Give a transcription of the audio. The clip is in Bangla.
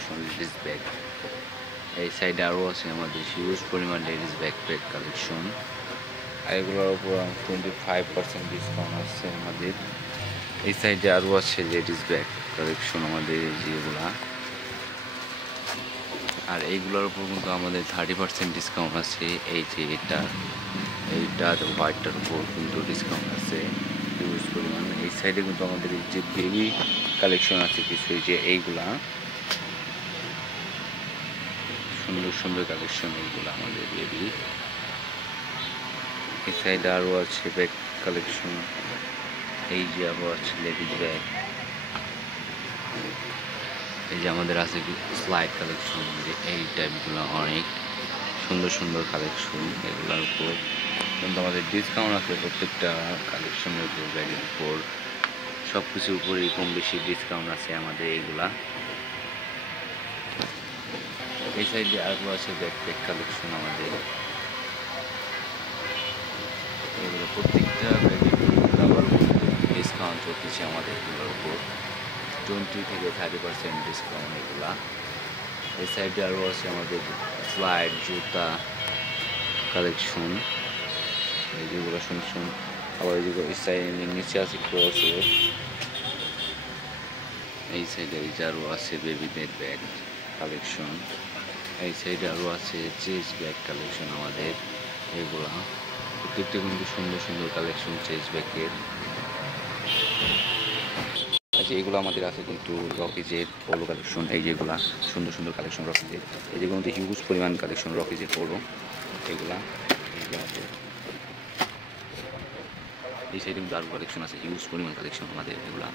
Collection ladies bag. এই সাইডে আরও আছে আমাদের হিউজ পরিমাণ লেডিস ব্যাকপ্যাক কালেকশন। আর এগুলোর উপর 25% ডিসকাউন্ট আছে আমাদের। এই সাইডে আরও আছে লেডিস ব্যাগ কালেকশন আমাদের যেগুলা, আর এইগুলোর উপর কিন্তু আমাদের 30% ডিসকাউন্ট আছে। এই যে এইটার হোয়াইটটার উপর কিন্তু ডিসকাউন্ট আছে হিউজ পরিমাণ। এই সাইডে কিন্তু আমাদের এই যে বেবি কালেকশন আছে কিছু, এই যে এইগুলা সুন্দর সুন্দর কালেকশন, এইগুলো আমাদের বেবি। এই সাইডে আরও আছে ব্যাগ কালেকশন, এই যে আরও আছে লেডিস ব্যাগ। এই যে আমাদের আছে স্লাইড কালেকশন, যে এই টাইপগুলো অনেক সুন্দর সুন্দর কালেকশন। এগুলোর উপর কিন্তু আমাদের ডিসকাউন্ট আছে প্রত্যেকটা কালেকশনের উপর, ব্যাগের উপর, সব কিছুর উপরেই কম বেশি ডিসকাউন্ট আছে আমাদের এইগুলা। এই সাইডে আরও আছে ব্যাকপ্যাক কালেকশন আমাদের। এগুলো প্রত্যেকটা ব্যাগের উপর আবার ডিসকাউন্ট চলতেছে আমাদের এগুলোর উপর, 20 থেকে 30% ডিসকাউন্ট এগুলা। এই সাইডে আরও আছে আমাদের স্লাইড জুতা কালেকশন, এই যেগুলো শুনছেন। আবার এই যেগুলো এই সাইডে নিচে আছে ক্রসওভার। এই সাইডে এই যে আরও আছে বেবিদের ব্যাগ কালেকশন। এই সাইডে আরও আছে চেস্ট ব্যাগ কালেকশন আমাদের। এগুলা প্রত্যেকটা কিন্তু সুন্দর সুন্দর কালেকশন চেস্ট ব্যাগের। আচ্ছা, এগুলো আমাদের আছে কিন্তু রকিজের পোলো কালেকশন। এই যেগুলা সুন্দর সুন্দর কালেকশন রকিজের, এই যেগুলো মধ্যে হিউজ পরিমাণ কালেকশন রকিজের পোলো এগুলা। এই সাইডে কিন্তু আরও কালেকশন আছে, হিউজ পরিমাণ কালেকশন আমাদের এগুলা।